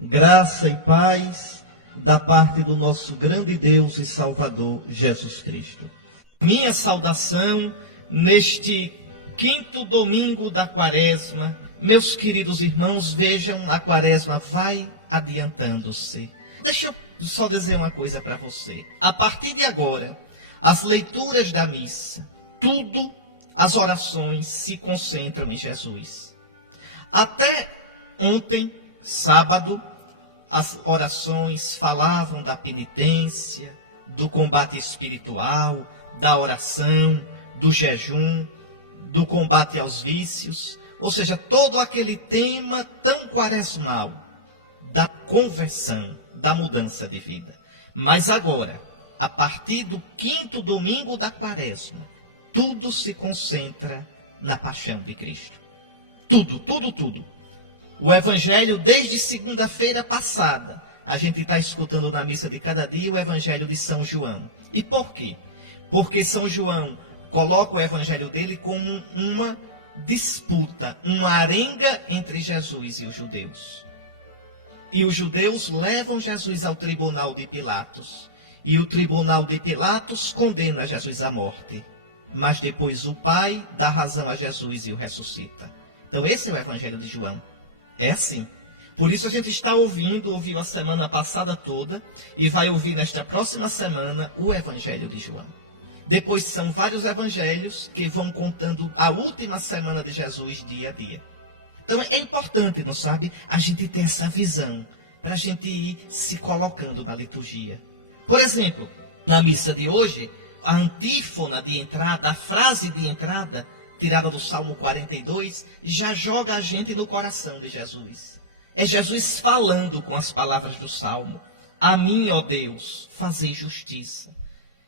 Graça e paz da parte do nosso grande Deus e Salvador Jesus Cristo. Minha saudação neste quinto domingo da Quaresma. Meus queridos irmãos, vejam, a Quaresma vai adiantando-se. Deixa eu só dizer uma coisa para você. A partir de agora, as leituras da missa, tudo, as orações se concentram em Jesus. Até ontem, sábado, as orações falavam da penitência, do combate espiritual, da oração, do jejum, do combate aos vícios, ou seja, todo aquele tema tão quaresmal da conversão, da mudança de vida. Mas agora, a partir do quinto domingo da Quaresma, tudo se concentra na paixão de Cristo. Tudo, tudo, tudo. O Evangelho, desde segunda-feira passada, a gente está escutando na missa de cada dia o Evangelho de São João. E por quê? Porque São João coloca o Evangelho dele como uma disputa, uma arenga entre Jesus e os judeus. E os judeus levam Jesus ao tribunal de Pilatos. E o tribunal de Pilatos condena Jesus à morte. Mas depois o Pai dá razão a Jesus e o ressuscita. Então esse é o Evangelho de João. É assim. Por isso a gente está ouviu a semana passada toda e vai ouvir nesta próxima semana o Evangelho de João. Depois são vários evangelhos que vão contando a última semana de Jesus dia a dia. Então é importante, não sabe, a gente ter essa visão para a gente ir se colocando na liturgia. Por exemplo, na missa de hoje, a antífona de entrada, a frase de entrada, tirada do Salmo 42, já joga a gente no coração de Jesus. É Jesus falando com as palavras do Salmo. A mim, ó Deus, fazei justiça.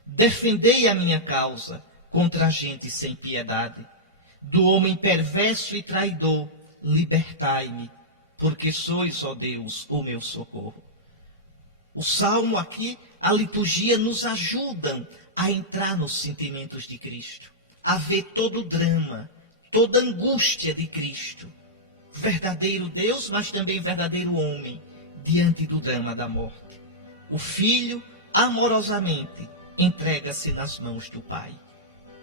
Defendei a minha causa contra a gente sem piedade. Do homem perverso e traidor, libertai-me, porque sois, ó Deus, o meu socorro. O Salmo aqui, a liturgia nos ajudam a entrar nos sentimentos de Cristo, a ver todo o drama, toda a angústia de Cristo. Verdadeiro Deus, mas também verdadeiro homem, diante do drama da morte. O Filho, amorosamente, entrega-se nas mãos do Pai.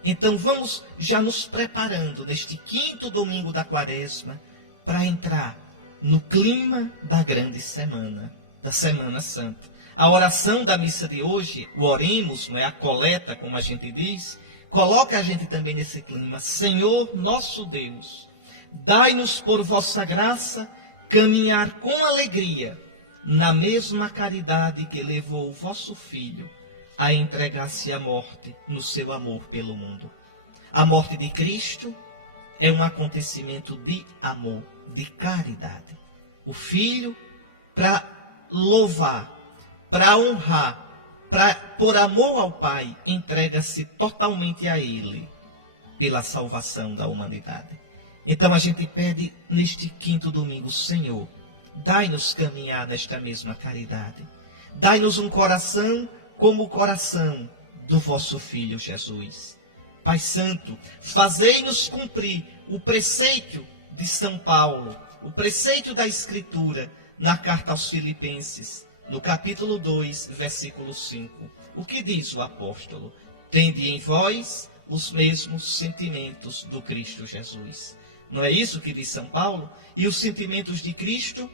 Então vamos já nos preparando neste quinto domingo da Quaresma para entrar no clima da grande semana, da Semana Santa. A oração da missa de hoje, o oremos, não é a coleta, como a gente diz, coloca a gente também nesse clima. Senhor nosso Deus, dai-nos por vossa graça caminhar com alegria na mesma caridade que levou o vosso Filho a entregar-se à morte no seu amor pelo mundo. A morte de Cristo é um acontecimento de amor, de caridade. O Filho, para louvar, para honrar, por amor ao Pai, entrega-se totalmente a Ele, pela salvação da humanidade. Então a gente pede neste quinto domingo, Senhor, dai-nos caminhar nesta mesma caridade. Dai-nos um coração como o coração do vosso Filho Jesus. Pai Santo, fazei-nos cumprir o preceito de São Paulo, o preceito da Escritura, na carta aos Filipenses, no capítulo 2, versículo 5. O que diz o apóstolo? Tende em vós os mesmos sentimentos do Cristo Jesus. Não é isso que diz São Paulo? E os sentimentos de Cristo?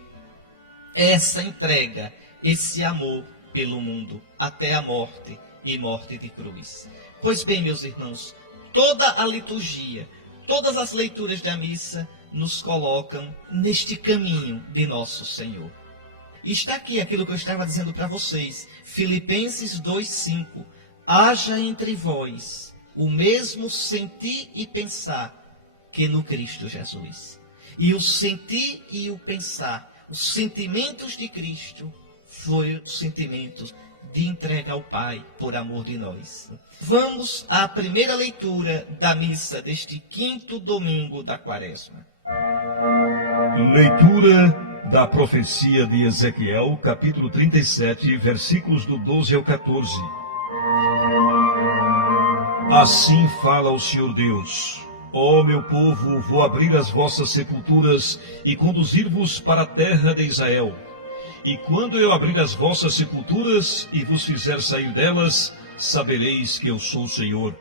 Essa entrega, esse amor pelo mundo, até a morte e morte de cruz. Pois bem, meus irmãos, toda a liturgia, todas as leituras da missa nos colocam neste caminho de nosso Senhor. E está aqui aquilo que eu estava dizendo para vocês, Filipenses 2,5. Haja entre vós o mesmo sentir e pensar que no Cristo Jesus. E o sentir e o pensar, os sentimentos de Cristo, foram os sentimentos de entrega ao Pai por amor de nós. Vamos à primeira leitura da missa deste quinto domingo da Quaresma. Leitura da profecia de Ezequiel, capítulo 37, versículos do 12 ao 14. Assim fala o Senhor Deus: Ó meu povo, vou abrir as vossas sepulturas e conduzir-vos para a terra de Israel. E quando eu abrir as vossas sepulturas e vos fizer sair delas, sabereis que eu sou o Senhor.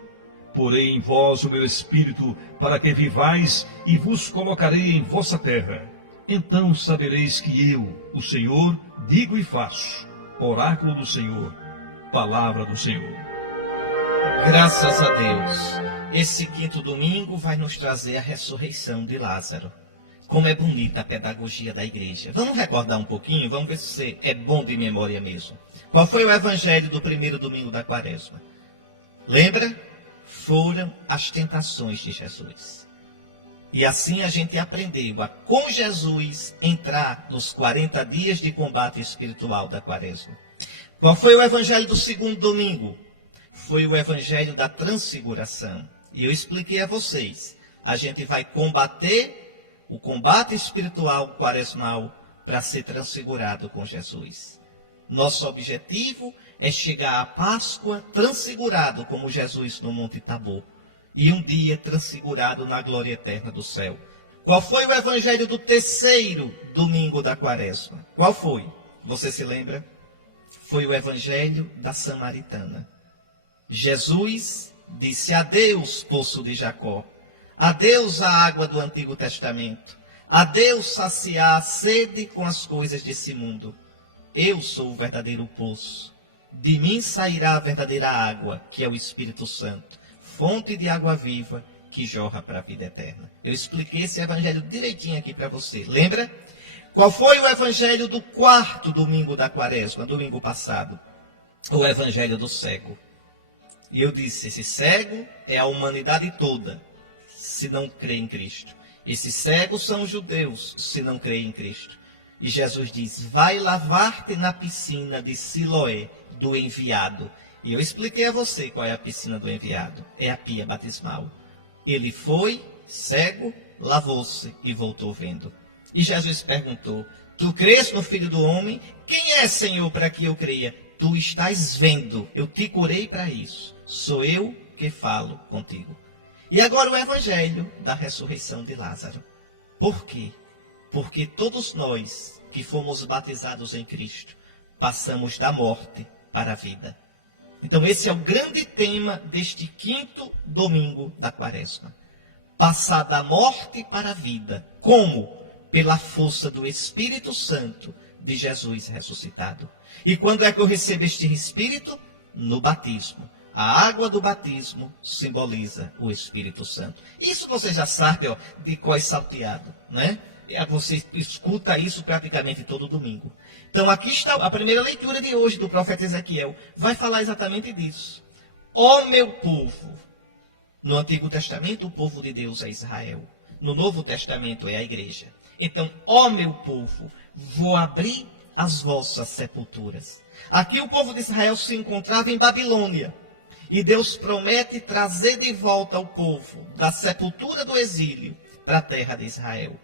Porei em vós o meu espírito, para que vivais, e vos colocarei em vossa terra. Então sabereis que eu, o Senhor, digo e faço. Oráculo do Senhor, palavra do Senhor. Graças a Deus. Esse quinto domingo vai nos trazer a ressurreição de Lázaro. Como é bonita a pedagogia da igreja. Vamos recordar um pouquinho, vamos ver se você é bom de memória mesmo. Qual foi o evangelho do primeiro domingo da quaresma? Lembra? Foram as tentações de Jesus. E assim a gente aprendeu a, com Jesus, entrar nos 40 dias de combate espiritual da quaresma. Qual foi o evangelho do segundo domingo? Foi o evangelho da transfiguração. E eu expliquei a vocês. A gente vai combater o combate espiritual quaresmal para ser transfigurado com Jesus. Nosso objetivo é chegar à Páscoa transfigurado como Jesus no Monte Tabor. E um dia transfigurado na glória eterna do céu. Qual foi o evangelho do terceiro domingo da quaresma? Qual foi? Você se lembra? Foi o evangelho da Samaritana. Jesus disse: adeus, poço de Jacó. Adeus a água do Antigo Testamento. Adeus saciar a sede com as coisas desse mundo. Eu sou o verdadeiro poço. De mim sairá a verdadeira água, que é o Espírito Santo. Fonte de água viva que jorra para a vida eterna. Eu expliquei esse evangelho direitinho aqui para você. Lembra? Qual foi o evangelho do quarto domingo da quaresma, domingo passado? O evangelho do cego. E eu disse, esse cego é a humanidade toda, se não crê em Cristo. Esses cegos são os judeus, se não crê em Cristo. E Jesus diz, vai lavar-te na piscina de Siloé, do enviado. E eu expliquei a você qual é a piscina do enviado. É a pia batismal. Ele foi cego, lavou-se e voltou vendo. E Jesus perguntou, tu crês no Filho do Homem? Quem é, Senhor, para que eu creia? Tu estás vendo, eu te curei para isso. Sou eu que falo contigo. E agora o evangelho da ressurreição de Lázaro. Por quê? Porque todos nós que fomos batizados em Cristo, passamos da morte para a vida. Então esse é o grande tema deste quinto domingo da quaresma. Passar da morte para a vida. Como? Pela força do Espírito Santo de Jesus ressuscitado. E quando é que eu recebo este Espírito? No batismo. A água do batismo simboliza o Espírito Santo. Isso você já sabe, ó, de cor salteado, né? Você escuta isso praticamente todo domingo. Então aqui está a primeira leitura de hoje do profeta Ezequiel. Vai falar exatamente disso. Ó meu povo. No Antigo Testamento o povo de Deus é Israel. No Novo Testamento é a igreja. Então, ó meu povo, vou abrir as vossas sepulturas. Aqui o povo de Israel se encontrava em Babilônia. E Deus promete trazer de volta o povo da sepultura do exílio para a terra de Israel.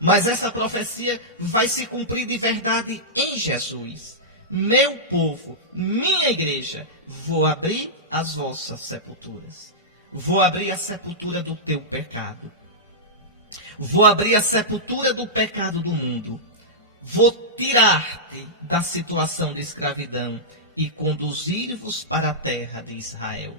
Mas essa profecia vai se cumprir de verdade em Jesus. Meu povo, minha igreja, vou abrir as vossas sepulturas. Vou abrir a sepultura do teu pecado. Vou abrir a sepultura do pecado do mundo. Vou tirar-te da situação de escravidão e conduzir-vos para a terra de Israel.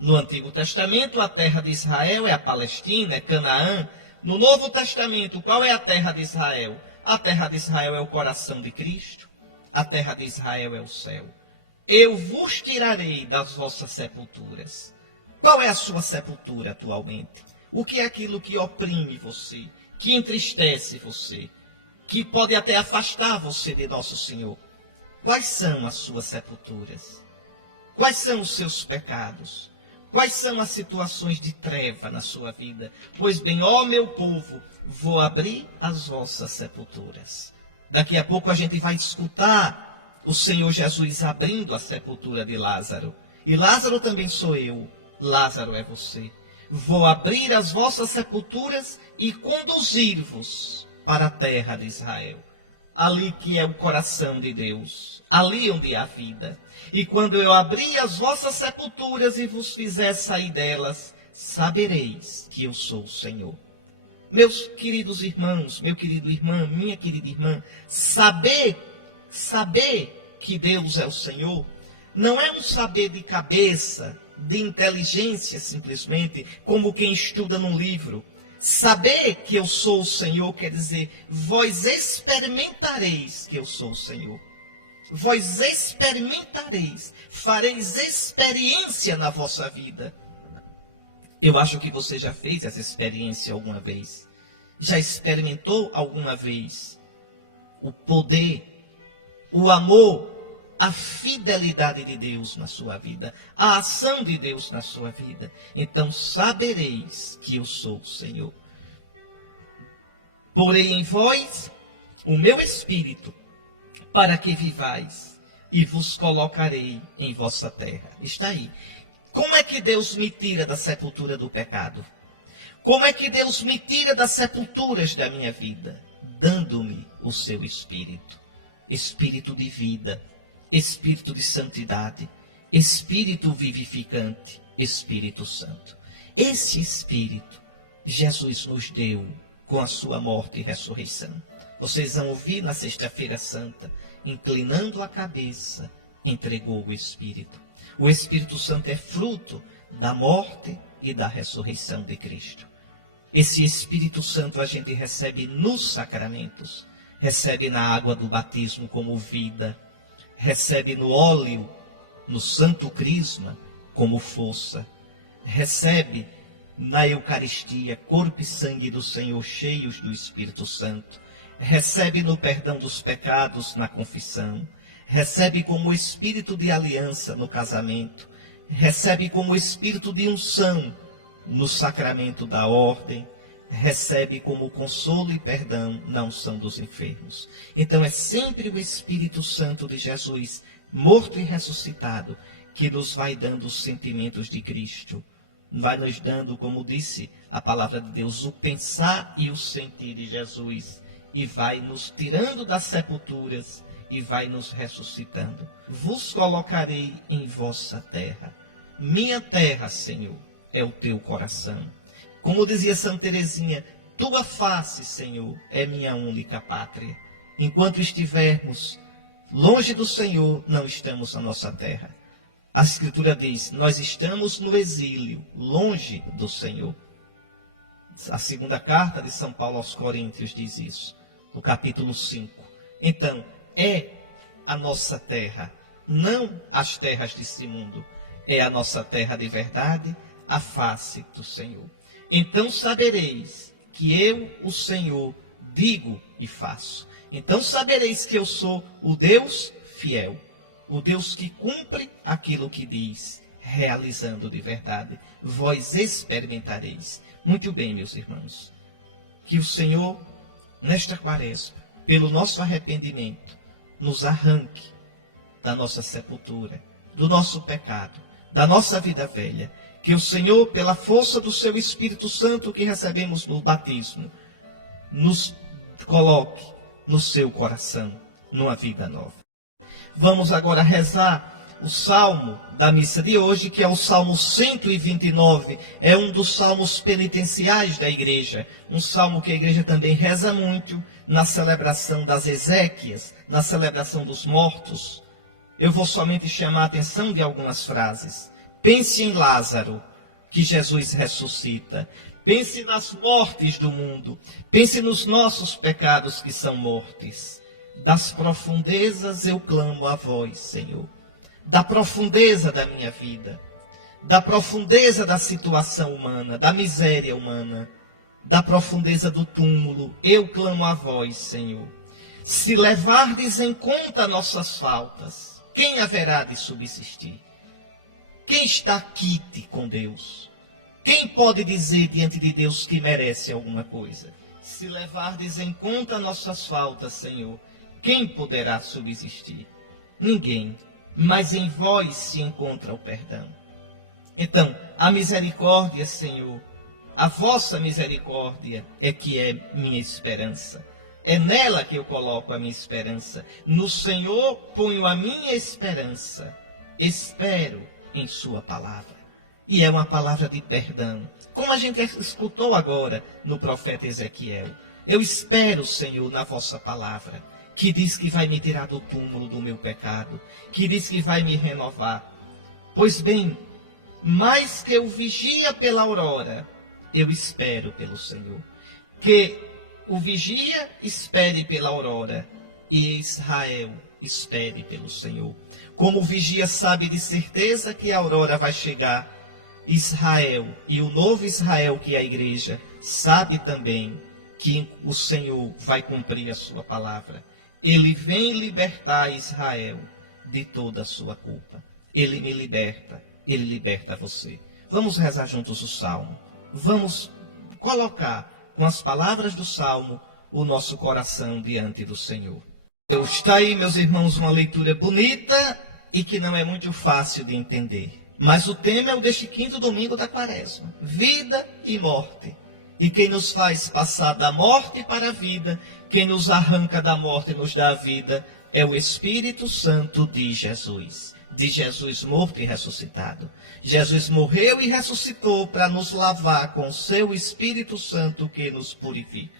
No Antigo Testamento, a terra de Israel é a Palestina, é Canaã. No Novo Testamento, qual é a terra de Israel? A terra de Israel é o coração de Cristo. A terra de Israel é o céu. Eu vos tirarei das vossas sepulturas. Qual é a sua sepultura atualmente? O que é aquilo que oprime você, que entristece você, que pode até afastar você de nosso Senhor? Quais são as suas sepulturas? Quais são os seus pecados? Quais são as situações de treva na sua vida? Pois bem, ó meu povo, vou abrir as vossas sepulturas. Daqui a pouco a gente vai escutar o Senhor Jesus abrindo a sepultura de Lázaro. E Lázaro também sou eu. Lázaro é você. Vou abrir as vossas sepulturas e conduzir-vos para a terra de Israel. Ali que é o coração de Deus, ali onde há vida. E quando eu abrir as vossas sepulturas e vos fizer sair delas, sabereis que eu sou o Senhor. Meus queridos irmãos, meu querido irmão, minha querida irmã, saber que Deus é o Senhor, não é um saber de cabeça, de inteligência simplesmente, como quem estuda num livro. Saber que eu sou o Senhor quer dizer, vós experimentareis que eu sou o Senhor. Vós experimentareis, fareis experiência na vossa vida. Eu acho que você já fez essa experiência alguma vez. Já experimentou alguma vez o poder, o amor, a fidelidade de Deus na sua vida, a ação de Deus na sua vida. Então sabereis que eu sou o Senhor. Porei em vós o meu espírito, para que vivais, e vos colocarei em vossa terra. Está aí. Como é que Deus me tira da sepultura do pecado? Como é que Deus me tira das sepulturas da minha vida? Dando-me o seu espírito. Espírito de vida, espírito de santidade, espírito vivificante, Espírito Santo. Esse espírito Jesus nos deu com a sua morte e ressurreição. Vocês vão ouvir na Sexta-feira Santa, inclinando a cabeça, entregou o Espírito. O Espírito Santo é fruto da morte e da ressurreição de Cristo. Esse Espírito Santo a gente recebe nos sacramentos, recebe na água do batismo como vida, recebe no óleo, no santo crisma, como força, recebe na Eucaristia, corpo e sangue do Senhor cheios do Espírito Santo, recebe no perdão dos pecados na confissão, recebe como espírito de aliança no casamento, recebe como espírito de unção no sacramento da ordem, recebe como consolo e perdão na unção dos enfermos. Então é sempre o Espírito Santo de Jesus, morto e ressuscitado, que nos vai dando os sentimentos de Cristo, vai nos dando, como disse a palavra de Deus, o pensar e o sentir de Jesus, e vai nos tirando das sepulturas e vai nos ressuscitando. Vos colocarei em vossa terra. Minha terra, Senhor, é o teu coração. Como dizia Santa Teresinha, tua face, Senhor, é minha única pátria. Enquanto estivermos longe do Senhor, não estamos na nossa terra. A Escritura diz, nós estamos no exílio, longe do Senhor. A segunda carta de São Paulo aos Coríntios diz isso, no capítulo 5. Então, é a nossa terra, não as terras deste mundo. É a nossa terra de verdade, a face do Senhor. Então sabereis que eu, o Senhor, digo e faço. Então sabereis que eu sou o Deus fiel, o Deus que cumpre aquilo que diz, realizando de verdade. Vós experimentareis. Muito bem, meus irmãos, que o Senhor, nesta quaresma, pelo nosso arrependimento, nos arranque da nossa sepultura, do nosso pecado, da nossa vida velha. Que o Senhor, pela força do seu Espírito Santo que recebemos no batismo, nos coloque no seu coração, numa vida nova. Vamos agora rezar o salmo da missa de hoje, que é o Salmo 129. É um dos salmos penitenciais da igreja. Um salmo que a igreja também reza muito na celebração das exéquias, na celebração dos mortos. Eu vou somente chamar a atenção de algumas frases. Pense em Lázaro, que Jesus ressuscita. Pense nas mortes do mundo. Pense nos nossos pecados que são mortes. Das profundezas eu clamo a vós, Senhor. Da profundeza da minha vida. Da profundeza da situação humana, da miséria humana. Da profundeza do túmulo, eu clamo a vós, Senhor. Se levardes em conta nossas faltas, quem haverá de subsistir? Quem está quite com Deus? Quem pode dizer diante de Deus que merece alguma coisa? Se levardes em conta nossas faltas, Senhor, quem poderá subsistir? Ninguém, mas em vós se encontra o perdão. Então, a misericórdia, Senhor, a vossa misericórdia é que é minha esperança. É nela que eu coloco a minha esperança. No Senhor ponho a minha esperança. Espero em sua palavra. E é uma palavra de perdão. Como a gente escutou agora no profeta Ezequiel. Eu espero, Senhor, na vossa palavra, que diz que vai me tirar do túmulo do meu pecado, que diz que vai me renovar. Pois bem, mais que eu vigia pela aurora, eu espero pelo Senhor. Que o vigia espere pela aurora e Israel espere pelo Senhor. Como o vigia sabe de certeza que a aurora vai chegar, Israel e o novo Israel, que é a igreja, sabe também que o Senhor vai cumprir a sua palavra. Ele vem libertar Israel de toda a sua culpa. Ele me liberta, ele liberta você. Vamos rezar juntos o Salmo. Vamos colocar com as palavras do Salmo o nosso coração diante do Senhor. Está aí, meus irmãos, uma leitura bonita e que não é muito fácil de entender. Mas o tema é o deste quinto domingo da Quaresma. Vida e morte. E quem nos faz passar da morte para a vida, quem nos arranca da morte e nos dá a vida, é o Espírito Santo de Jesus. De Jesus morto e ressuscitado. Jesus morreu e ressuscitou para nos lavar com o seu Espírito Santo que nos purifica.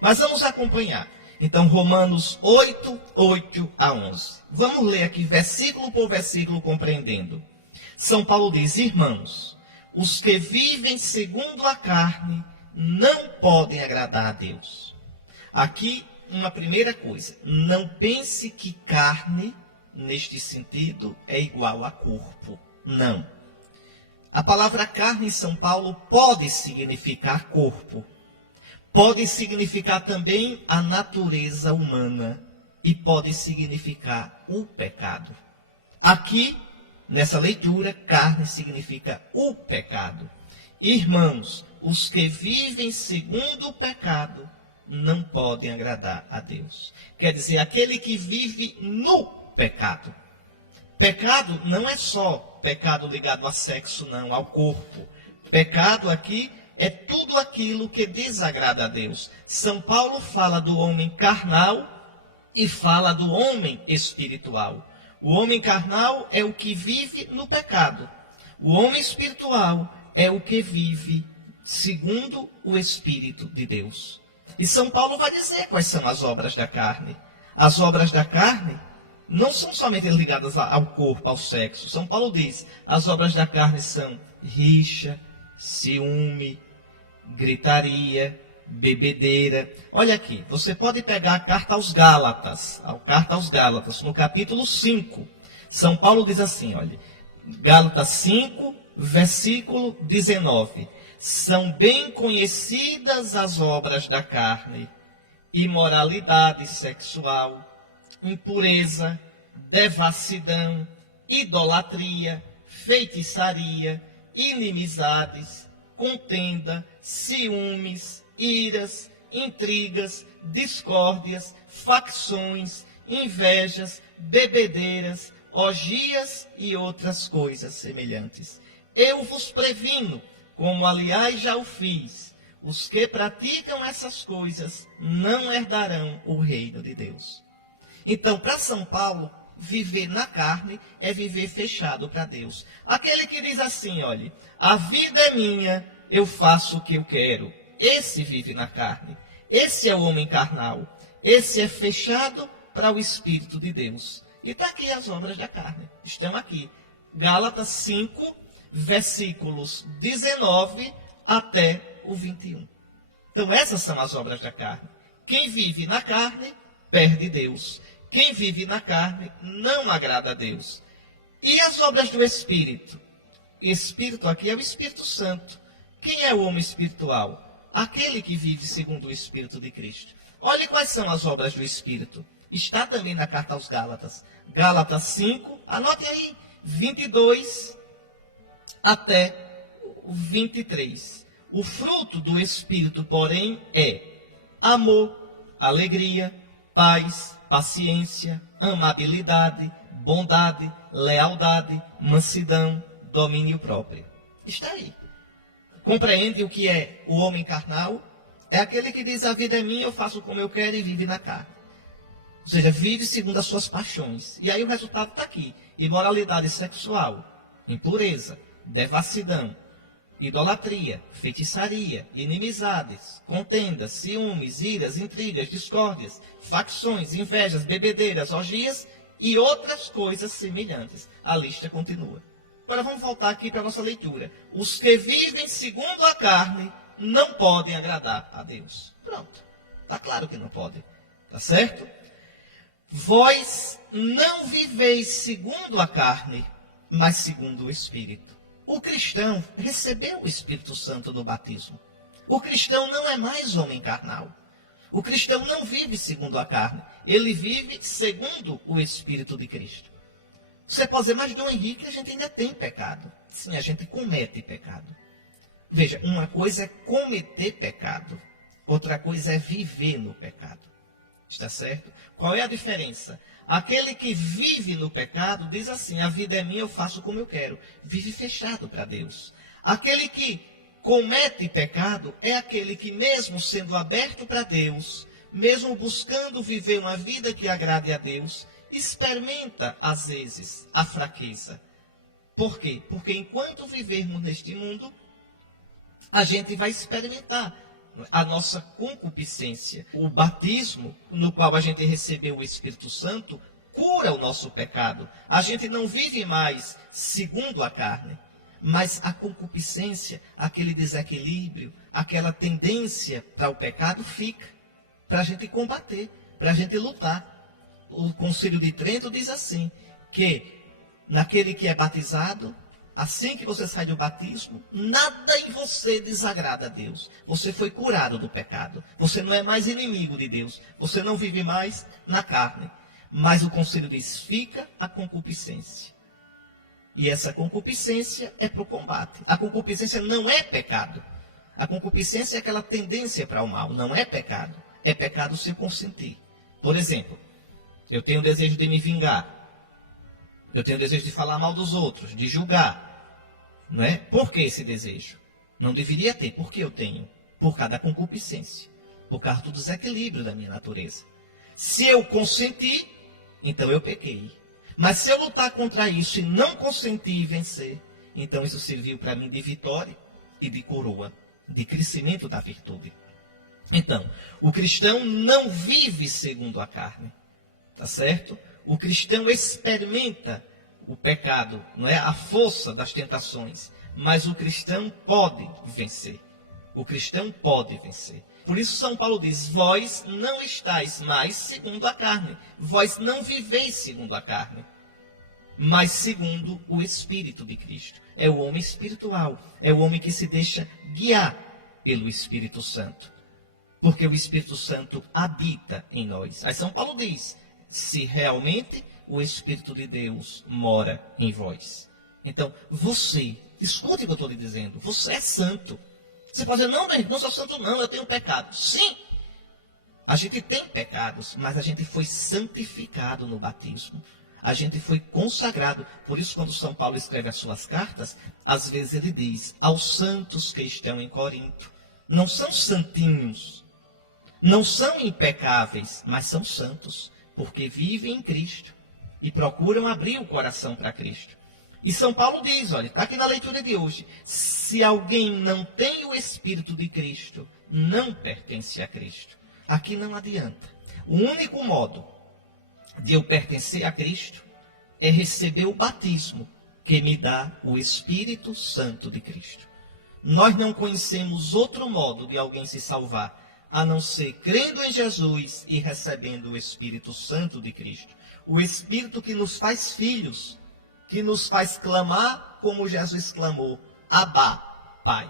Mas vamos acompanhar. Então, Romanos 8, 8 a 11. Vamos ler aqui versículo por versículo, compreendendo. São Paulo diz: irmãos, os que vivem segundo a carne não podem agradar a Deus. Aqui, uma primeira coisa. Não pense que carne, neste sentido, é igual a corpo. Não. A palavra carne em São Paulo pode significar corpo. Pode significar também a natureza humana. E pode significar o pecado. Aqui, nessa leitura, carne significa o pecado. Irmãos, os que vivem segundo o pecado não podem agradar a Deus. Quer dizer, aquele que vive no pecado. Pecado não é só pecado ligado a sexo, não, ao corpo. Pecado aqui é tudo aquilo que desagrada a Deus. São Paulo fala do homem carnal e fala do homem espiritual. O homem carnal é o que vive no pecado. O homem espiritual é o que vive segundo o Espírito de Deus. E São Paulo vai dizer quais são as obras da carne. As obras da carne não são somente ligadas ao corpo, ao sexo. São Paulo diz, as obras da carne são rixa, ciúme, gritaria, bebedeira. Olha aqui, você pode pegar a carta aos Gálatas, no capítulo 5. São Paulo diz assim, olha, Gálatas 5, versículo 19. São bem conhecidas as obras da carne: imoralidade sexual, impureza, devassidão, idolatria, feitiçaria, inimizades, contenda, ciúmes, iras, intrigas, discórdias, facções, invejas, bebedeiras, orgias e outras coisas semelhantes. Eu vos previno, como aliás já o fiz, os que praticam essas coisas não herdarão o reino de Deus. Então, para São Paulo, viver na carne é viver fechado para Deus. Aquele que diz assim, olha, a vida é minha, eu faço o que eu quero. Esse vive na carne. Esse é o homem carnal. Esse é fechado para o Espírito de Deus. E está aqui as obras da carne. Estão aqui. Gálatas 5, versículos 19 até o 21. Então essas são as obras da carne. Quem vive na carne, perde Deus. Quem vive na carne, não agrada a Deus. E as obras do Espírito? Espírito aqui é o Espírito Santo. Quem é o homem espiritual? Aquele que vive segundo o Espírito de Cristo. Olhe quais são as obras do Espírito. Está também na carta aos Gálatas. Gálatas 5, anote aí, 22 até o 23. O fruto do Espírito, porém, é amor, alegria, paz, paciência, amabilidade, bondade, lealdade, mansidão, domínio próprio. Está aí. Compreende o que é o homem carnal? É aquele que diz, a vida é minha, eu faço como eu quero e vive na carne. Ou seja, vive segundo as suas paixões. E aí o resultado está aqui. Imoralidade sexual, impureza, devassidão, idolatria, feitiçaria, inimizades, contendas, ciúmes, iras, intrigas, discórdias, facções, invejas, bebedeiras, orgias e outras coisas semelhantes. A lista continua. Agora vamos voltar aqui para a nossa leitura. Os que vivem segundo a carne não podem agradar a Deus. Pronto. Está claro que não podem. Está certo? Vós não viveis segundo a carne, mas segundo o Espírito. O cristão recebeu o Espírito Santo no batismo. O cristão não é mais homem carnal. O cristão não vive segundo a carne. Ele vive segundo o Espírito de Cristo. Você pode dizer, mas Dom Henrique, a gente ainda tem pecado. Sim, a gente comete pecado. Veja, uma coisa é cometer pecado. Outra coisa é viver no pecado. Está certo? Qual é a diferença? Aquele que vive no pecado diz assim, a vida é minha, eu faço como eu quero. Vive fechado para Deus. Aquele que comete pecado é aquele que, mesmo sendo aberto para Deus, mesmo buscando viver uma vida que agrade a Deus, experimenta, às vezes, a fraqueza. Por quê? Porque enquanto vivermos neste mundo, a gente vai experimentar a nossa concupiscência. O batismo, no qual a gente recebeu o Espírito Santo, cura o nosso pecado. A gente não vive mais segundo a carne, mas a concupiscência, aquele desequilíbrio, aquela tendência para o pecado fica, para a gente combater, para a gente lutar. O Concílio de Trento diz assim, que naquele que é batizado, assim que você sai do batismo, nada em você desagrada a Deus. Você foi curado do pecado. Você não é mais inimigo de Deus. Você não vive mais na carne. Mas o Concílio diz, fica a concupiscência. E essa concupiscência é para o combate. A concupiscência não é pecado. A concupiscência é aquela tendência para o mal. Não é pecado. É pecado sem consentir. Por exemplo, eu tenho o desejo de me vingar. Eu tenho o desejo de falar mal dos outros, de julgar. Não é? Por que esse desejo? Não deveria ter. Por que eu tenho? Por causa da concupiscência. Por causa do desequilíbrio da minha natureza. Se eu consentir, então eu pequei. Mas se eu lutar contra isso e não consentir e vencer, então isso serviu para mim de vitória e de coroa, de crescimento da virtude. Então, o cristão não vive segundo a carne. Tá certo? O cristão experimenta o pecado, não é? A força das tentações. Mas o cristão pode vencer. O cristão pode vencer. Por isso São Paulo diz, vós não estáis mais segundo a carne. Vós não viveis segundo a carne. Mas segundo o Espírito de Cristo. É o homem espiritual. É o homem que se deixa guiar pelo Espírito Santo. Porque o Espírito Santo habita em nós. Aí São Paulo diz, se realmente o Espírito de Deus mora em vós. Então, você, escute o que eu estou lhe dizendo, você é santo. Você pode dizer, não sou santo não, eu tenho pecado. Sim, a gente tem pecados, mas a gente foi santificado no batismo. A gente foi consagrado. Por isso, quando São Paulo escreve as suas cartas, às vezes ele diz, aos santos que estão em Corinto. Não são santinhos, não são impecáveis, mas são santos, porque vivem em Cristo e procuram abrir o coração para Cristo. E São Paulo diz, olha, está aqui na leitura de hoje, se alguém não tem o Espírito de Cristo, não pertence a Cristo. Aqui não adianta. O único modo de eu pertencer a Cristo é receber o batismo que me dá o Espírito Santo de Cristo. Nós não conhecemos outro modo de alguém se salvar, a não ser crendo em Jesus e recebendo o Espírito Santo de Cristo. O Espírito que nos faz filhos, que nos faz clamar como Jesus clamou, Abá, Pai.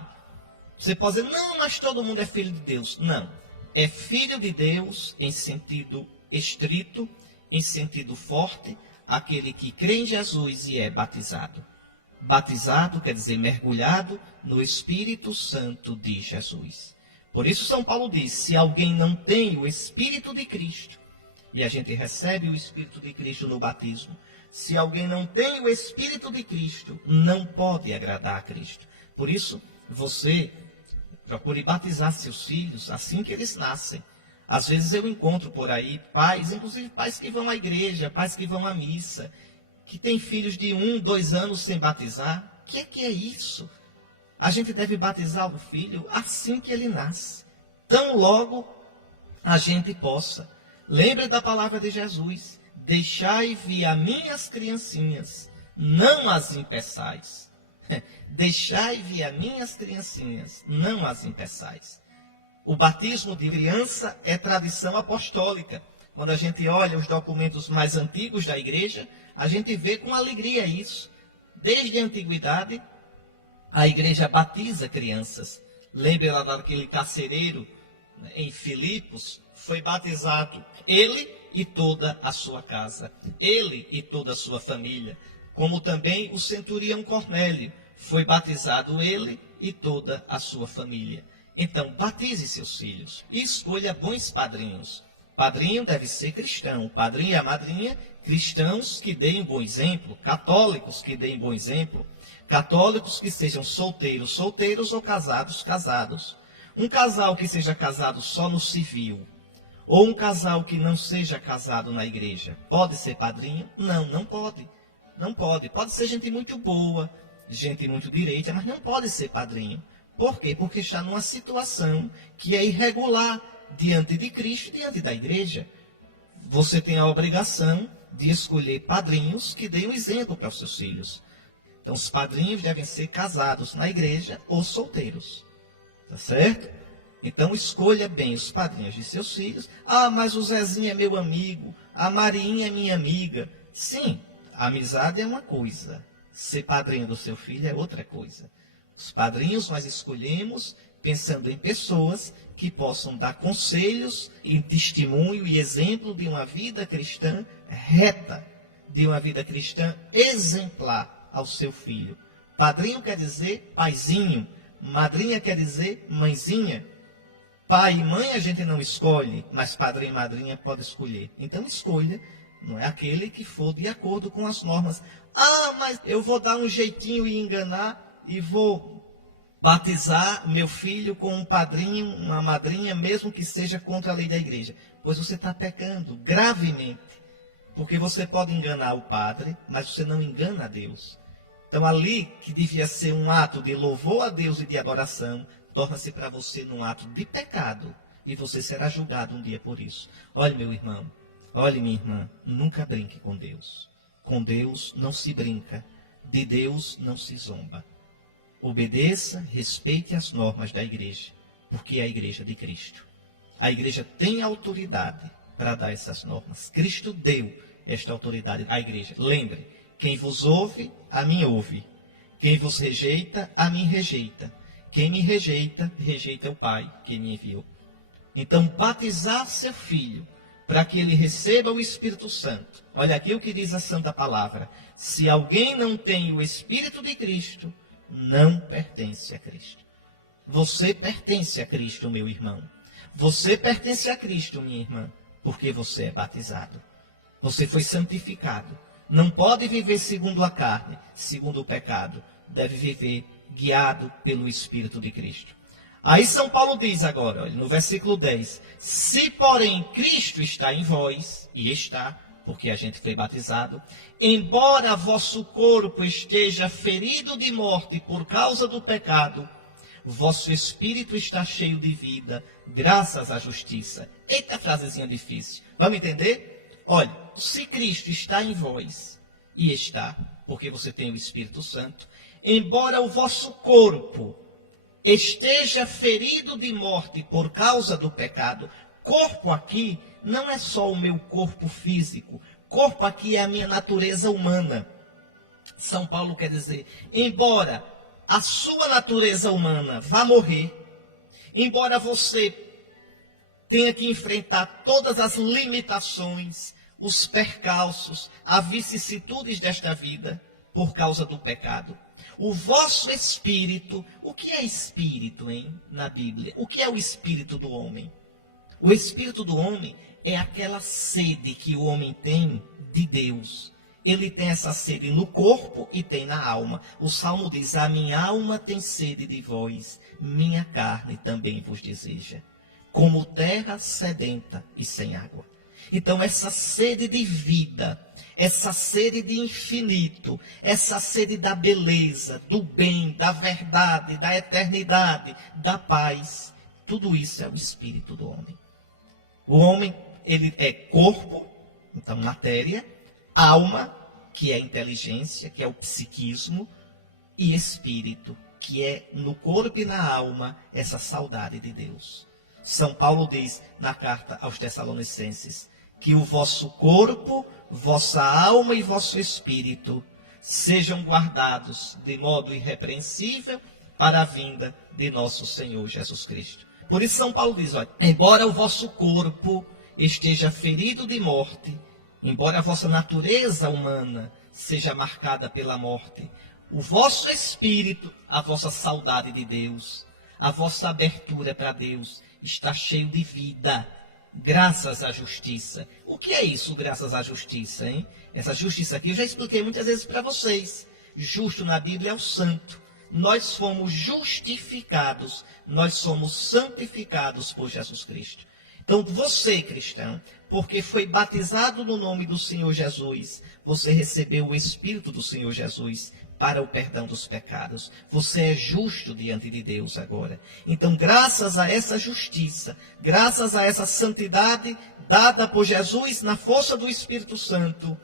Você pode dizer, não, mas todo mundo é filho de Deus. Não, é filho de Deus em sentido estrito, em sentido forte, aquele que crê em Jesus e é batizado. Batizado quer dizer mergulhado no Espírito Santo de Jesus. Por isso São Paulo diz, se alguém não tem o Espírito de Cristo, e a gente recebe o Espírito de Cristo no batismo, se alguém não tem o Espírito de Cristo, não pode agradar a Cristo. Por isso, você procure batizar seus filhos assim que eles nascem. Às vezes eu encontro por aí pais, inclusive pais que vão à igreja, pais que vão à missa, que têm filhos de 1, 2 anos sem batizar. que é isso? A gente deve batizar o filho assim que ele nasce. Tão logo a gente possa. Lembre da palavra de Jesus. Deixai vir a minhas criancinhas, não as impeçais. Deixai vir a minhas criancinhas, não as impeçais. O batismo de criança é tradição apostólica. Quando a gente olha os documentos mais antigos da igreja, a gente vê com alegria isso. Desde a antiguidade, a igreja batiza crianças. Lembre lá daquele carcereiro em Filipos, foi batizado ele e toda a sua casa, ele e toda a sua família, como também o centurião Cornélio, foi batizado ele e toda a sua família. Então, batize seus filhos e escolha bons padrinhos. Padrinho deve ser cristão, padrinho e a madrinha, cristãos que deem bom exemplo, católicos que deem bom exemplo, católicos que sejam solteiros, solteiros ou casados, casados. Um casal que seja casado só no civil, ou um casal que não seja casado na igreja, pode ser padrinho? Não, não pode. Não pode. Pode ser gente muito boa, gente muito direita, mas não pode ser padrinho. Por quê? Porque está numa situação que é irregular diante de Cristo, diante da igreja. Você tem a obrigação de escolher padrinhos que deem um exemplo para os seus filhos. Então, os padrinhos devem ser casados na igreja ou solteiros. Tá certo? Então, escolha bem os padrinhos de seus filhos. Ah, mas o Zezinho é meu amigo, a Marinha é minha amiga. Sim, a amizade é uma coisa. Ser padrinho do seu filho é outra coisa. Os padrinhos nós escolhemos pensando em pessoas que possam dar conselhos, em testemunho e exemplo de uma vida cristã reta, de uma vida cristã exemplar ao seu filho. Padrinho quer dizer paizinho, madrinha quer dizer mãezinha. Pai e mãe a gente não escolhe, mas padrinho e madrinha pode escolher. Então escolha, não é aquele que for de acordo com as normas. Ah, mas eu vou dar um jeitinho e enganar e vou batizar meu filho com um padrinho, uma madrinha, mesmo que seja contra a lei da igreja. Pois você está pecando gravemente, porque você pode enganar o padre, mas você não engana a Deus. Então ali, que devia ser um ato de louvor a Deus e de adoração, torna-se para você num ato de pecado, e você será julgado um dia por isso. Olhe, meu irmão, olhe, minha irmã, nunca brinque com Deus. Com Deus não se brinca, de Deus não se zomba. Obedeça, respeite as normas da igreja, porque é a igreja de Cristo. A igreja tem autoridade para dar essas normas. Cristo deu esta autoridade à igreja. Lembre, quem vos ouve, a mim ouve. Quem vos rejeita, a mim rejeita. Quem me rejeita, rejeita o Pai que me enviou. Então, batizar seu filho, para que ele receba o Espírito Santo. Olha aqui o que diz a Santa Palavra. Se alguém não tem o Espírito de Cristo, não pertence a Cristo. Você pertence a Cristo, meu irmão. Você pertence a Cristo, minha irmã, porque você é batizado. Você foi santificado. Não pode viver segundo a carne, segundo o pecado. Deve viver guiado pelo Espírito de Cristo. Aí São Paulo diz agora, olha, no versículo 10, se porém Cristo está em vós, e está, porque a gente foi batizado, embora vosso corpo esteja ferido de morte por causa do pecado, vosso espírito está cheio de vida, graças à justiça. Eita, frasezinha difícil. Vamos entender? Olha, se Cristo está em vós, e está, porque você tem o Espírito Santo, embora o vosso corpo esteja ferido de morte por causa do pecado, corpo aqui não é só o meu corpo físico, corpo aqui é a minha natureza humana. São Paulo quer dizer, embora a sua natureza humana vá morrer, embora você tenha que enfrentar todas as limitações, os percalços, as vicissitudes desta vida por causa do pecado, o vosso espírito, o que é espírito, hein, na Bíblia? O que é o espírito do homem? O espírito do homem é aquela sede que o homem tem de Deus. Ele tem essa sede no corpo e tem na alma. O Salmo diz, a minha alma tem sede de vós, minha carne também vos deseja, como terra sedenta e sem água. Então essa sede de vida, essa sede de infinito, essa sede da beleza, do bem, da verdade, da eternidade, da paz, tudo isso é o espírito do homem. O homem, ele é corpo, então matéria, alma, que é a inteligência, que é o psiquismo, e espírito, que é no corpo e na alma essa saudade de Deus. São Paulo diz na carta aos Tessalonicenses que o vosso corpo, vossa alma e vosso espírito sejam guardados de modo irrepreensível para a vinda de nosso Senhor Jesus Cristo. Por isso São Paulo diz, olha, embora o vosso corpo esteja ferido de morte, embora a vossa natureza humana seja marcada pela morte, o vosso espírito, a vossa saudade de Deus, a vossa abertura para Deus, está cheio de vida, graças à justiça. O que é isso, graças à justiça, hein? Essa justiça aqui eu já expliquei muitas vezes para vocês. Justo na Bíblia é o santo. Nós fomos justificados, nós somos santificados por Jesus Cristo. Então você, cristão, porque foi batizado no nome do Senhor Jesus, você recebeu o Espírito do Senhor Jesus para o perdão dos pecados. Você é justo diante de Deus agora. Então, graças a essa justiça, graças a essa santidade dada por Jesus na força do Espírito Santo,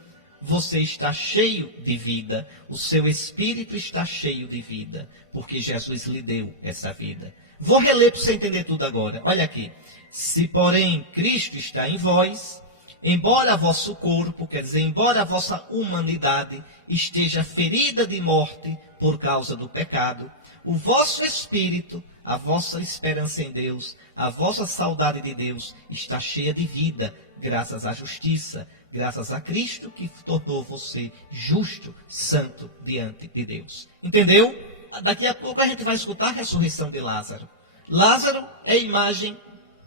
você está cheio de vida. O seu espírito está cheio de vida, porque Jesus lhe deu essa vida. Vou reler para você entender tudo agora. Olha aqui. Se, porém, Cristo está em vós, embora vosso corpo, quer dizer, embora a vossa humanidade esteja ferida de morte por causa do pecado, o vosso espírito, a vossa esperança em Deus, a vossa saudade de Deus está cheia de vida, graças à justiça, graças a Cristo que tornou você justo, santo diante de Deus. Entendeu? Daqui a pouco a gente vai escutar a ressurreição de Lázaro. Lázaro é imagem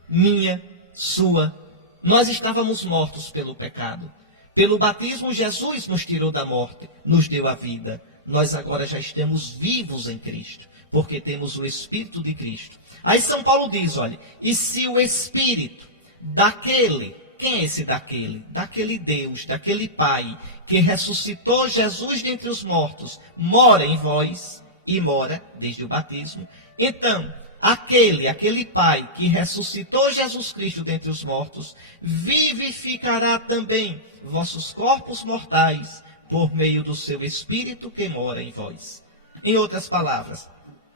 minha, sua. Nós estávamos mortos pelo pecado. Pelo batismo, Jesus nos tirou da morte, nos deu a vida. Nós agora já estamos vivos em Cristo, porque temos o Espírito de Cristo. Aí São Paulo diz, olha, e se o Espírito daquele, quem é esse daquele? Daquele Deus, daquele Pai, que ressuscitou Jesus dentre os mortos, mora em vós, e mora desde o batismo. Então, aquele Pai que ressuscitou Jesus Cristo dentre os mortos, vivificará também vossos corpos mortais, por meio do seu Espírito que mora em vós. Em outras palavras,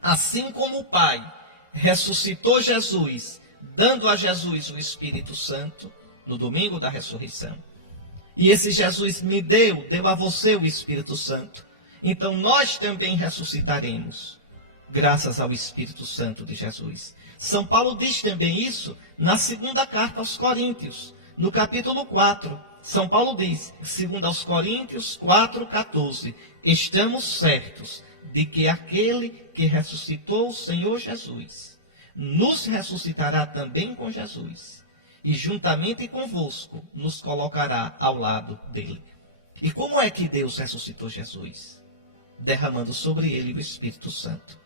assim como o Pai ressuscitou Jesus, dando a Jesus o Espírito Santo, no domingo da ressurreição, e esse Jesus me deu a você o Espírito Santo, então nós também ressuscitaremos, graças ao Espírito Santo de Jesus. São Paulo diz também isso na segunda carta aos Coríntios, no capítulo 4. São Paulo diz, segundo aos Coríntios 4:14, estamos certos de que aquele que ressuscitou o Senhor Jesus, nos ressuscitará também com Jesus, e juntamente convosco nos colocará ao lado dele. E como é que Deus ressuscitou Jesus? Derramando sobre ele o Espírito Santo.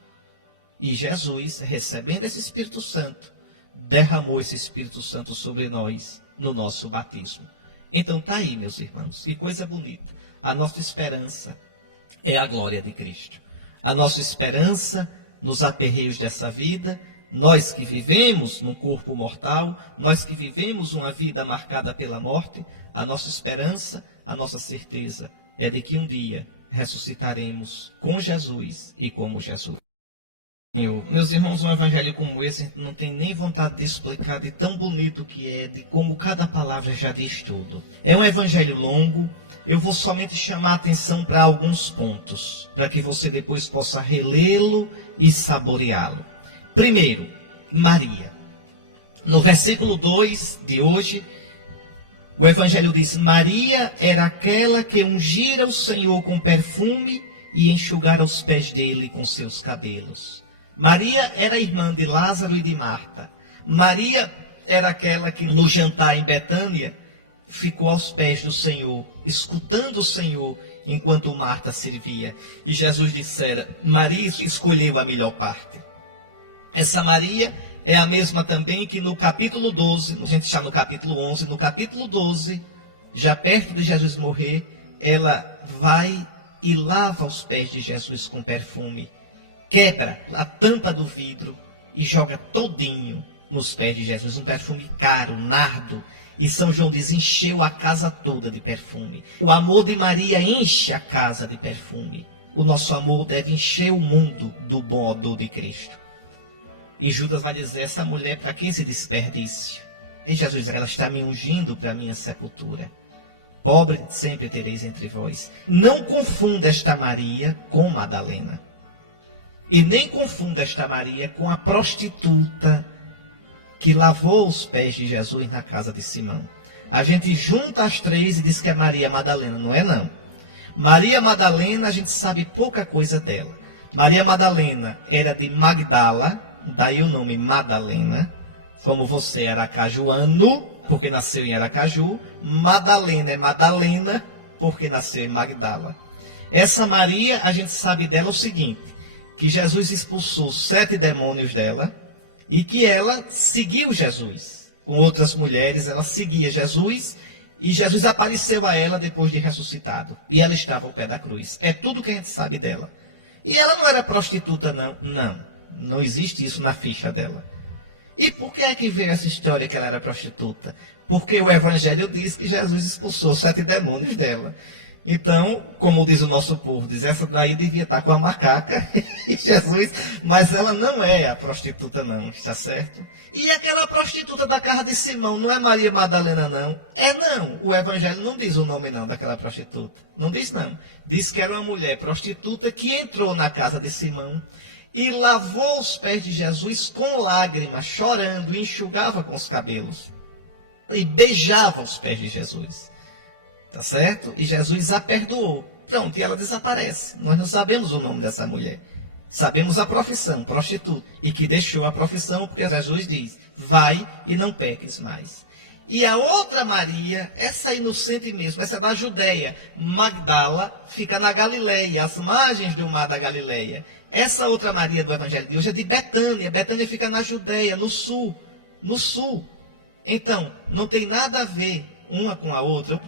E Jesus, recebendo esse Espírito Santo, derramou esse Espírito Santo sobre nós no nosso batismo. Então tá aí, meus irmãos, que coisa bonita. A nossa esperança é a glória de Cristo. A nossa esperança nos aperreios dessa vida, nós que vivemos num corpo mortal, nós que vivemos uma vida marcada pela morte, a nossa esperança, a nossa certeza é de que um dia ressuscitaremos com Jesus e como Jesus. Meus irmãos, um evangelho como esse não tem nem vontade de explicar de tão bonito que é, de como cada palavra já diz tudo. É um evangelho longo, eu vou somente chamar a atenção para alguns pontos, para que você depois possa relê-lo e saboreá-lo. Primeiro, Maria. No versículo 2 de hoje, o evangelho diz, Maria era aquela que ungira o Senhor com perfume e enxugara os pés dele com seus cabelos. Maria era irmã de Lázaro e de Marta. Maria era aquela que no jantar em Betânia ficou aos pés do Senhor, escutando o Senhor enquanto Marta servia. E Jesus dissera, Maria escolheu a melhor parte. Essa Maria é a mesma também que no capítulo 12, a gente está no capítulo 11, no capítulo 12, já perto de Jesus morrer, ela vai e lava os pés de Jesus com perfume, quebra a tampa do vidro e joga todinho nos pés de Jesus, um perfume caro, nardo. E São João diz, encheu a casa toda de perfume. O amor de Maria enche a casa de perfume. O nosso amor deve encher o mundo do bom odor de Cristo. E Judas vai dizer, essa mulher, para que esse desperdício? E Jesus, ela está me ungindo para a minha sepultura. Pobre sempre tereis entre vós. Não confunda esta Maria com Madalena. E nem confunda esta Maria com a prostituta que lavou os pés de Jesus na casa de Simão. A gente junta as três e diz que é Maria Madalena. Não é não. Maria Madalena, a gente sabe pouca coisa dela. Maria Madalena era de Magdala, daí o nome Madalena. Como você é aracajuano, porque nasceu em Aracaju. Madalena é Madalena, porque nasceu em Magdala. Essa Maria, a gente sabe dela o seguinte, que Jesus expulsou 7 demônios dela, e que ela seguiu Jesus. Com outras mulheres, ela seguia Jesus. E Jesus apareceu a ela depois de ressuscitado. E ela estava ao pé da cruz. É tudo que a gente sabe dela. E ela não era prostituta, não. Não existe isso na ficha dela. E por que é que veio essa história que ela era prostituta? Porque o Evangelho diz que Jesus expulsou 7 demônios dela. Então, como diz o nosso povo, diz, essa daí devia estar com a macaca, Jesus, mas ela não é a prostituta não, está certo? E aquela prostituta da casa de Simão, não é Maria Madalena não? É não, o Evangelho não diz o nome não daquela prostituta, não diz não. Diz que era uma mulher prostituta que entrou na casa de Simão e lavou os pés de Jesus com lágrimas, chorando, e enxugava com os cabelos. E beijava os pés de Jesus. Tá certo? E Jesus a perdoou. Pronto, e ela desaparece. Nós não sabemos o nome dessa mulher. Sabemos a profissão, prostituta. E que deixou a profissão porque Jesus diz, vai e não peques mais. E a outra Maria, essa inocente mesmo, essa é da Judeia. Magdala fica na Galileia, às margens do mar da Galileia. Essa outra Maria do Evangelho de hoje é de Betânia. Betânia fica na Judeia, no sul. No sul. Então, não tem nada a ver uma com a outra.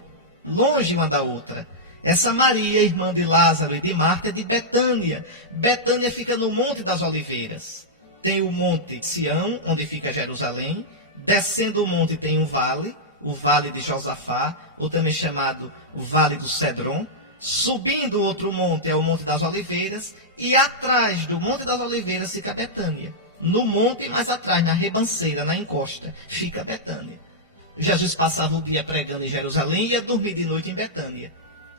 Longe uma da outra. Essa Maria, irmã de Lázaro e de Marta, é de Betânia. Betânia fica no Monte das Oliveiras. Tem o Monte Sião, onde fica Jerusalém. Descendo o monte tem um vale, o Vale de Josafá, ou também chamado o Vale do Cedron. Subindo outro monte é o Monte das Oliveiras. E atrás do Monte das Oliveiras fica Betânia. No monte, mais atrás, na rebanceira, na encosta, fica Betânia. Jesus passava o dia pregando em Jerusalém e ia dormir de noite em Betânia.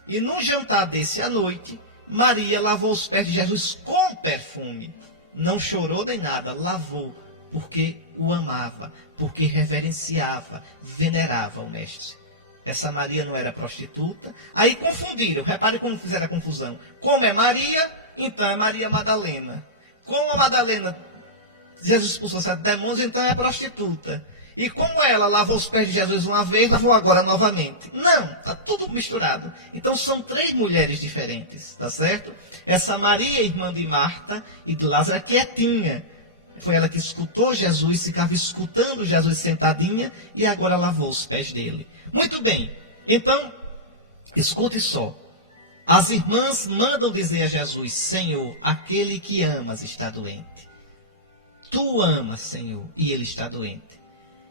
E num jantar desse à noite, Maria lavou os pés de Jesus com perfume. Não chorou nem nada, lavou, porque o amava, porque reverenciava, venerava o Mestre. Essa Maria não era prostituta. Aí confundiram, repare como fizeram a confusão. Como é Maria, então é Maria Madalena. Como a Madalena, Jesus expulsou 7 demônios, então é prostituta. E como ela lavou os pés de Jesus uma vez, lavou agora novamente. Não, está tudo misturado. Então são 3 mulheres diferentes, tá certo? Essa Maria, irmã de Marta e de Lázaro, é quietinha. Foi ela que escutou Jesus, ficava escutando Jesus sentadinha e agora lavou os pés dele. Muito bem, então, escute só. As irmãs mandam dizer a Jesus, Senhor, aquele que amas está doente. Tu amas, Senhor, e ele está doente.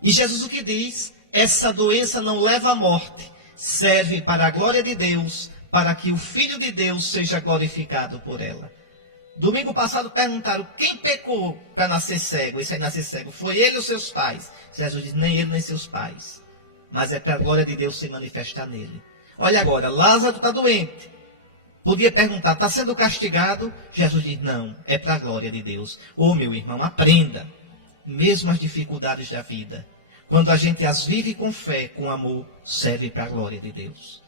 E Jesus o que diz? Essa doença não leva à morte, serve para a glória de Deus, para que o Filho de Deus seja glorificado por ela. Domingo passado perguntaram, quem pecou para nascer cego? Esse aí nascer cego, foi ele ou seus pais? Jesus diz, nem ele nem seus pais. Mas é para a glória de Deus se manifestar nele. Olha agora, Lázaro está doente. Podia perguntar, está sendo castigado? Jesus diz, não, é para a glória de Deus. Ô meu irmão, aprenda. Mesmo as dificuldades da vida, quando a gente as vive com fé, com amor, serve para a glória de Deus.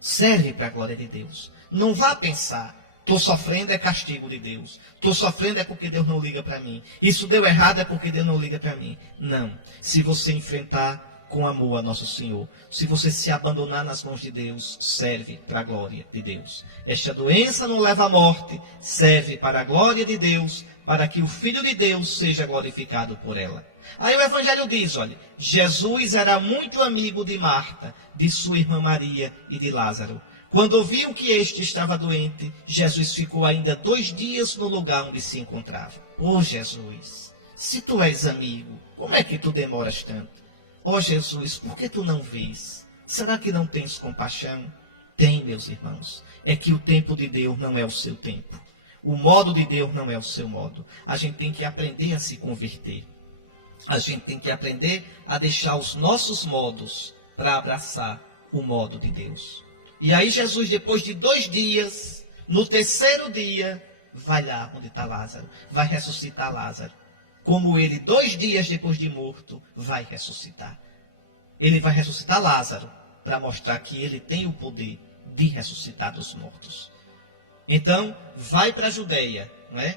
Serve para a glória de Deus. Não vá pensar, estou sofrendo é castigo de Deus. Estou sofrendo é porque Deus não liga para mim. Isso deu errado é porque Deus não liga para mim. Não. Se você enfrentar com amor a nosso Senhor, se você se abandonar nas mãos de Deus, serve para a glória de Deus. Esta doença não leva à morte, serve para a glória de Deus, para que o Filho de Deus seja glorificado por ela. Aí o Evangelho diz, olha, Jesus era muito amigo de Marta, de sua irmã Maria e de Lázaro. Quando ouviu que este estava doente, Jesus ficou ainda 2 dias no lugar onde se encontrava. Ó Jesus, se tu és amigo, como é que tu demoras tanto? Ó Jesus, por que tu não vês? Será que não tens compaixão? Tem, meus irmãos. É que o tempo de Deus não é o seu tempo. O modo de Deus não é o seu modo. A gente tem que aprender a se converter. A gente tem que aprender a deixar os nossos modos para abraçar o modo de Deus. E aí Jesus, depois de 2 dias, no 3º dia, vai lá onde está Lázaro. Vai ressuscitar Lázaro. Como ele, 2 dias depois de morto, vai ressuscitar. Ele vai ressuscitar Lázaro para mostrar que ele tem o poder de ressuscitar dos mortos. Então, vai para a Judeia, não é?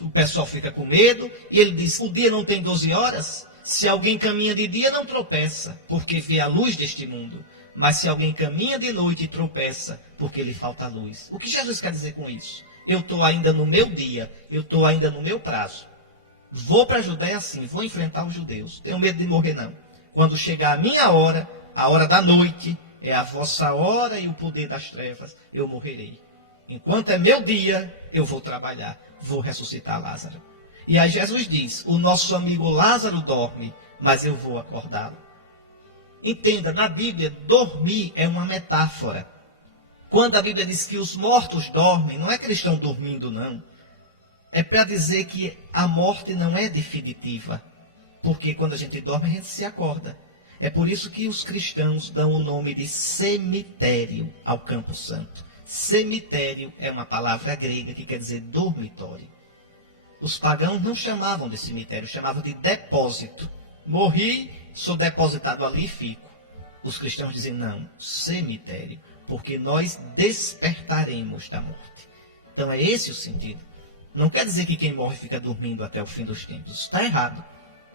O pessoal fica com medo e ele diz, o dia não tem 12 horas? Se alguém caminha de dia, não tropeça, porque vê a luz deste mundo. Mas se alguém caminha de noite, tropeça, porque lhe falta luz. O que Jesus quer dizer com isso? Eu estou ainda no meu dia, eu estou ainda no meu prazo. Vou para a Judeia assim, vou enfrentar os judeus. Tenho medo de morrer não. Quando chegar a minha hora, a hora da noite, é a vossa hora e o poder das trevas, eu morrerei. Enquanto é meu dia, eu vou trabalhar, vou ressuscitar Lázaro. E aí Jesus diz, o nosso amigo Lázaro dorme, mas eu vou acordá-lo. Entenda, na Bíblia, dormir é uma metáfora. Quando a Bíblia diz que os mortos dormem, não é que eles estão dormindo, não. É para dizer que a morte não é definitiva. Porque quando a gente dorme, a gente se acorda. É por isso que os cristãos dão o nome de cemitério ao Campo Santo. Cemitério é uma palavra grega que quer dizer dormitório. Os pagãos não chamavam de cemitério, chamavam de depósito. Morri, sou depositado ali e fico. Os cristãos dizem não, cemitério, porque nós despertaremos da morte. Então é esse o sentido. Não quer dizer que quem morre fica dormindo até o fim dos tempos. Isso está errado.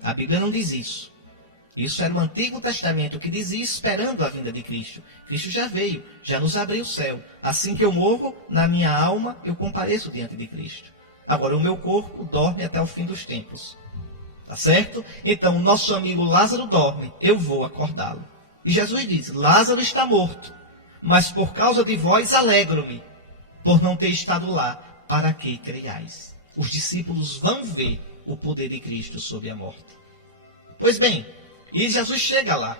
A Bíblia não diz isso. Isso era o Antigo Testamento que dizia esperando a vinda de Cristo. Cristo já veio, já nos abriu o céu. Assim que eu morro, na minha alma eu compareço diante de Cristo. Agora o meu corpo dorme até o fim dos tempos. Tá certo? Então, nosso amigo Lázaro dorme, eu vou acordá-lo. E Jesus diz, Lázaro está morto, mas por causa de vós alegro-me, por não ter estado lá, para que creiais. Os discípulos vão ver o poder de Cristo sobre a morte. Pois bem, e Jesus chega lá.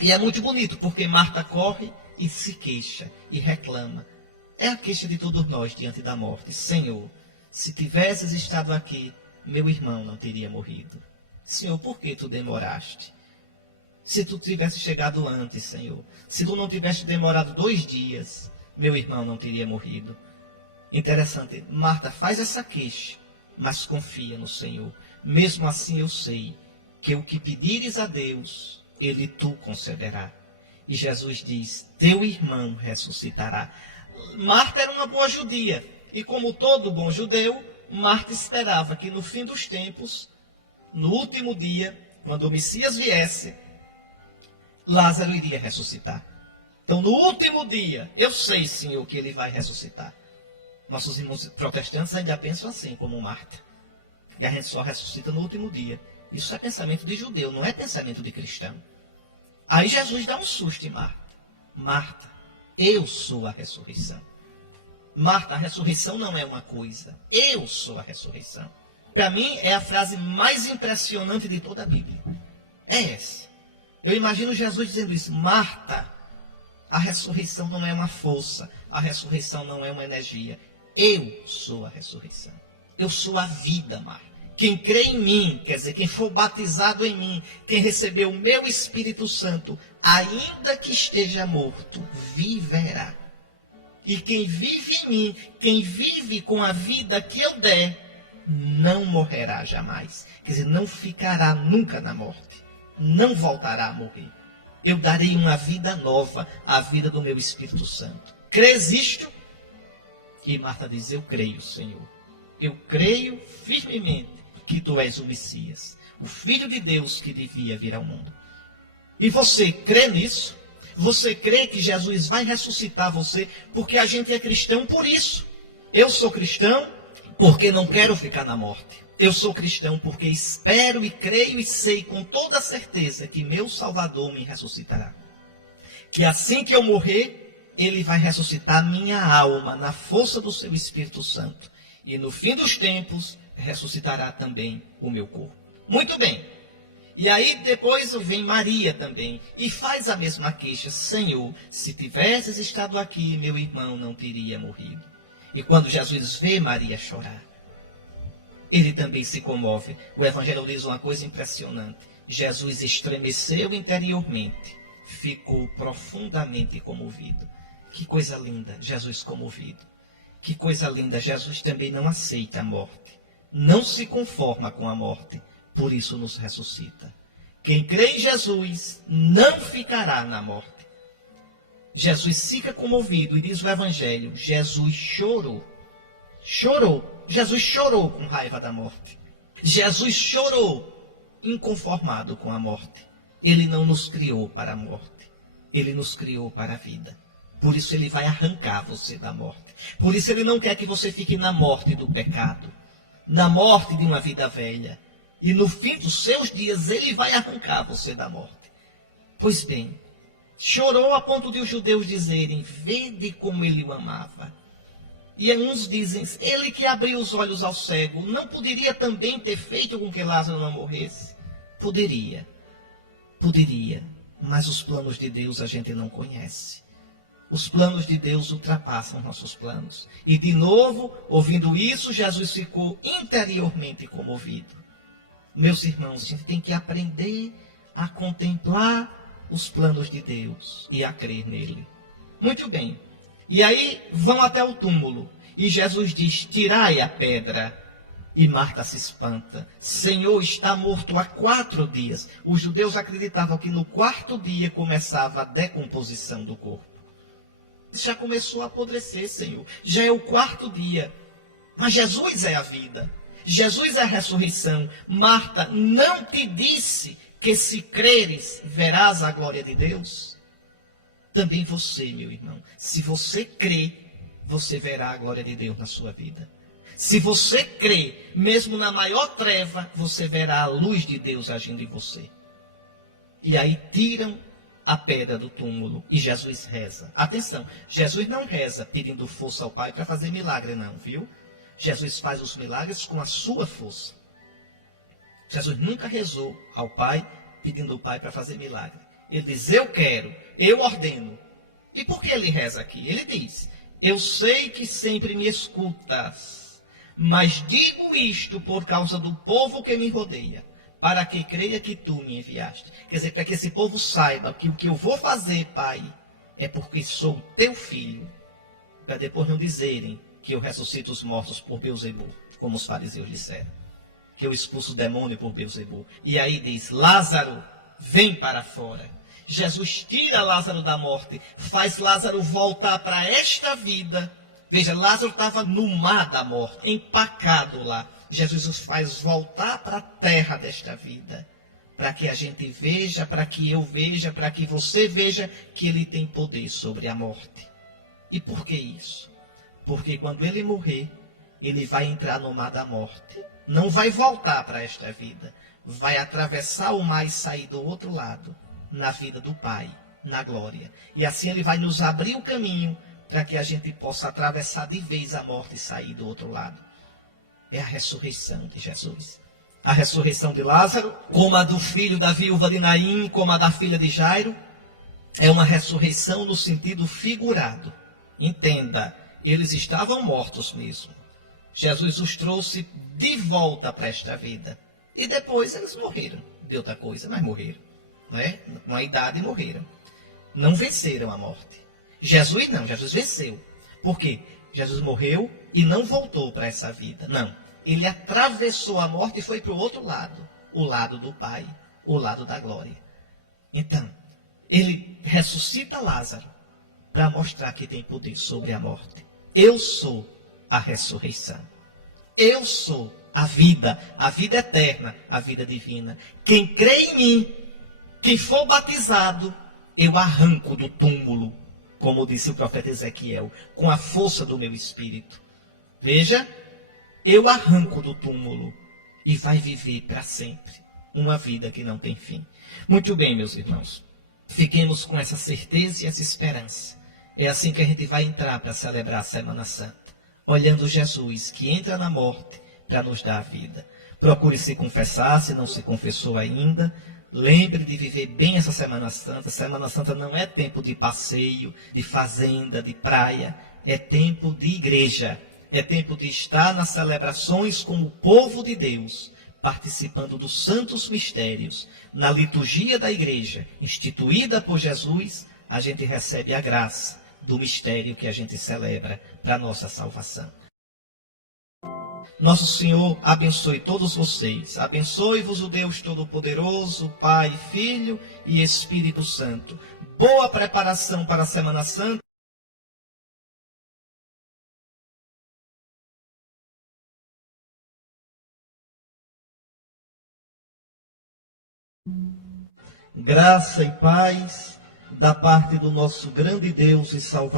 E é muito bonito, porque Marta corre e se queixa e reclama. É a queixa de todos nós diante da morte. Senhor, se tivesses estado aqui, meu irmão não teria morrido. Senhor, por que tu demoraste? Se tu tivesse chegado antes, Senhor. Se tu não tivesse demorado 2 dias, meu irmão não teria morrido. Interessante, Marta faz essa queixa, mas confia no Senhor. Mesmo assim eu sei que o que pedires a Deus, Ele tu concederá. E Jesus diz, teu irmão ressuscitará. Marta era uma boa judia. E como todo bom judeu, Marta esperava que no fim dos tempos, no último dia, quando o Messias viesse, Lázaro iria ressuscitar. Então, no último dia, eu sei, Senhor, que ele vai ressuscitar. Nossos irmãos protestantes ainda pensam assim, como Marta. E a gente só ressuscita no último dia. Isso é pensamento de judeu, não é pensamento de cristão. Aí Jesus dá um susto em Marta. Marta, eu sou a ressurreição. Marta, a ressurreição não é uma coisa. Eu sou a ressurreição. Para mim, é a frase mais impressionante de toda a Bíblia. É essa. Eu imagino Jesus dizendo isso. Marta, a ressurreição não é uma força. A ressurreição não é uma energia. Eu sou a ressurreição. Eu sou a vida, Marta. Quem crê em mim, quer dizer, quem for batizado em mim, quem recebeu o meu Espírito Santo, ainda que esteja morto, viverá. E quem vive em mim, quem vive com a vida que eu der, não morrerá jamais. Quer dizer, não ficará nunca na morte. Não voltará a morrer. Eu darei uma vida nova, a vida do meu Espírito Santo. Crês isto? E Marta diz, eu creio, Senhor. Eu creio firmemente que tu és o Messias, o Filho de Deus que devia vir ao mundo. E você crê nisso? Você crê que Jesus vai ressuscitar você? Porque a gente é cristão por isso. Eu sou cristão porque não quero ficar na morte. Eu sou cristão porque espero e creio e sei com toda certeza que meu Salvador me ressuscitará. Que assim que eu morrer, ele vai ressuscitar minha alma na força do seu Espírito Santo. E no fim dos tempos, ressuscitará também o meu corpo. Muito bem. E aí depois vem Maria também e faz a mesma queixa. Senhor, se tivesses estado aqui, meu irmão não teria morrido. E quando Jesus vê Maria chorar, ele também se comove. O Evangelho diz uma coisa impressionante. Jesus estremeceu interiormente, ficou profundamente comovido. Que coisa linda, Jesus comovido. Que coisa linda, Jesus também não aceita a morte. Não se conforma com a morte, por isso nos ressuscita. Quem crê em Jesus não ficará na morte. Jesus fica comovido e diz o Evangelho, Jesus chorou. Chorou. Jesus chorou com raiva da morte. Jesus chorou inconformado com a morte. Ele não nos criou para a morte. Ele nos criou para a vida. Por isso ele vai arrancar você da morte. Por isso ele não quer que você fique na morte do pecado. Na morte de uma vida velha. E no fim dos seus dias ele vai arrancar você da morte. Pois bem, chorou a ponto de os judeus dizerem, vede como ele o amava. E uns dizem, ele que abriu os olhos ao cego, não poderia também ter feito com que Lázaro não morresse? Poderia, mas os planos de Deus a gente não conhece. Os planos de Deus ultrapassam nossos planos. E de novo, ouvindo isso, Jesus ficou interiormente comovido. Meus irmãos, a gente tem que aprender a contemplar os planos de Deus e a crer nele. Muito bem. E aí vão até o túmulo. E Jesus diz, tirai a pedra. E Marta se espanta. Senhor, está morto há 4 dias. Os judeus acreditavam que no 4º dia começava a decomposição do corpo. Já começou a apodrecer, Senhor. Já é o 4º dia. Mas Jesus é a vida. Jesus é a ressurreição. Marta, não te disse que se creres, verás a glória de Deus? Também você, meu irmão, se você crê, você verá a glória de Deus na sua vida. Se você crê, mesmo na maior treva, você verá a luz de Deus agindo em você. E aí tiram a pedra do túmulo e Jesus reza. Atenção, Jesus não reza pedindo força ao Pai para fazer milagre não, viu? Jesus faz os milagres com a sua força. Jesus nunca rezou ao Pai pedindo ao Pai para fazer milagre. Ele diz, eu quero, eu ordeno. E por que ele reza aqui? Ele diz, eu sei que sempre me escutas, mas digo isto por causa do povo que me rodeia, para que creia que tu me enviaste. Quer dizer, para que esse povo saiba que o que eu vou fazer, Pai, é porque sou teu filho, para depois não dizerem que eu ressuscito os mortos por Beelzebul, como os fariseus disseram, que eu expulso o demônio por Beelzebul. E aí diz, Lázaro, vem para fora. Jesus tira Lázaro da morte, faz Lázaro voltar para esta vida. Veja, Lázaro estava no mar da morte, empacado lá. Jesus os faz voltar para a terra desta vida, para que a gente veja, para que eu veja, para que você veja que ele tem poder sobre a morte. E por que isso? Porque quando ele morrer, ele vai entrar no mar da morte. Não vai voltar para esta vida. Vai atravessar o mar e sair do outro lado, na vida do Pai, na glória. E assim ele vai nos abrir o caminho para que a gente possa atravessar de vez a morte e sair do outro lado. É a ressurreição de Jesus. A ressurreição de Lázaro, como a do filho da viúva de Naim, como a da filha de Jairo, é uma ressurreição no sentido figurado. Entenda, eles estavam mortos mesmo. Jesus os trouxe de volta para esta vida. E depois eles morreram de outra coisa, mas morreram. Não é? Com a idade morreram. Não venceram a morte. Jesus não, Jesus venceu. Por quê? Jesus morreu e não voltou para essa vida. Não. Ele atravessou a morte e foi para o outro lado. O lado do Pai. O lado da glória. Então, ele ressuscita Lázaro para mostrar que tem poder sobre a morte. Eu sou a ressurreição. Eu sou a vida eterna, a vida divina. Quem crê em mim, quem for batizado, eu arranco do túmulo, como disse o profeta Ezequiel, com a força do meu espírito. Veja, eu arranco do túmulo e vai viver para sempre uma vida que não tem fim. Muito bem, meus irmãos, fiquemos com essa certeza e essa esperança. É assim que a gente vai entrar para celebrar a Semana Santa, olhando Jesus que entra na morte para nos dar a vida. Procure se confessar, se não se confessou ainda. Lembre de viver bem essa Semana Santa. Semana Santa não é tempo de passeio, de fazenda, de praia. É tempo de igreja. É tempo de estar nas celebrações como povo de Deus, participando dos santos mistérios. Na liturgia da igreja, instituída por Jesus, a gente recebe a graça do mistério que a gente celebra para a nossa salvação. Nosso Senhor abençoe todos vocês. Abençoe-vos o Deus Todo-Poderoso, Pai, Filho e Espírito Santo. Boa preparação para a Semana Santa. Graça e paz da parte do nosso grande Deus e Salvador.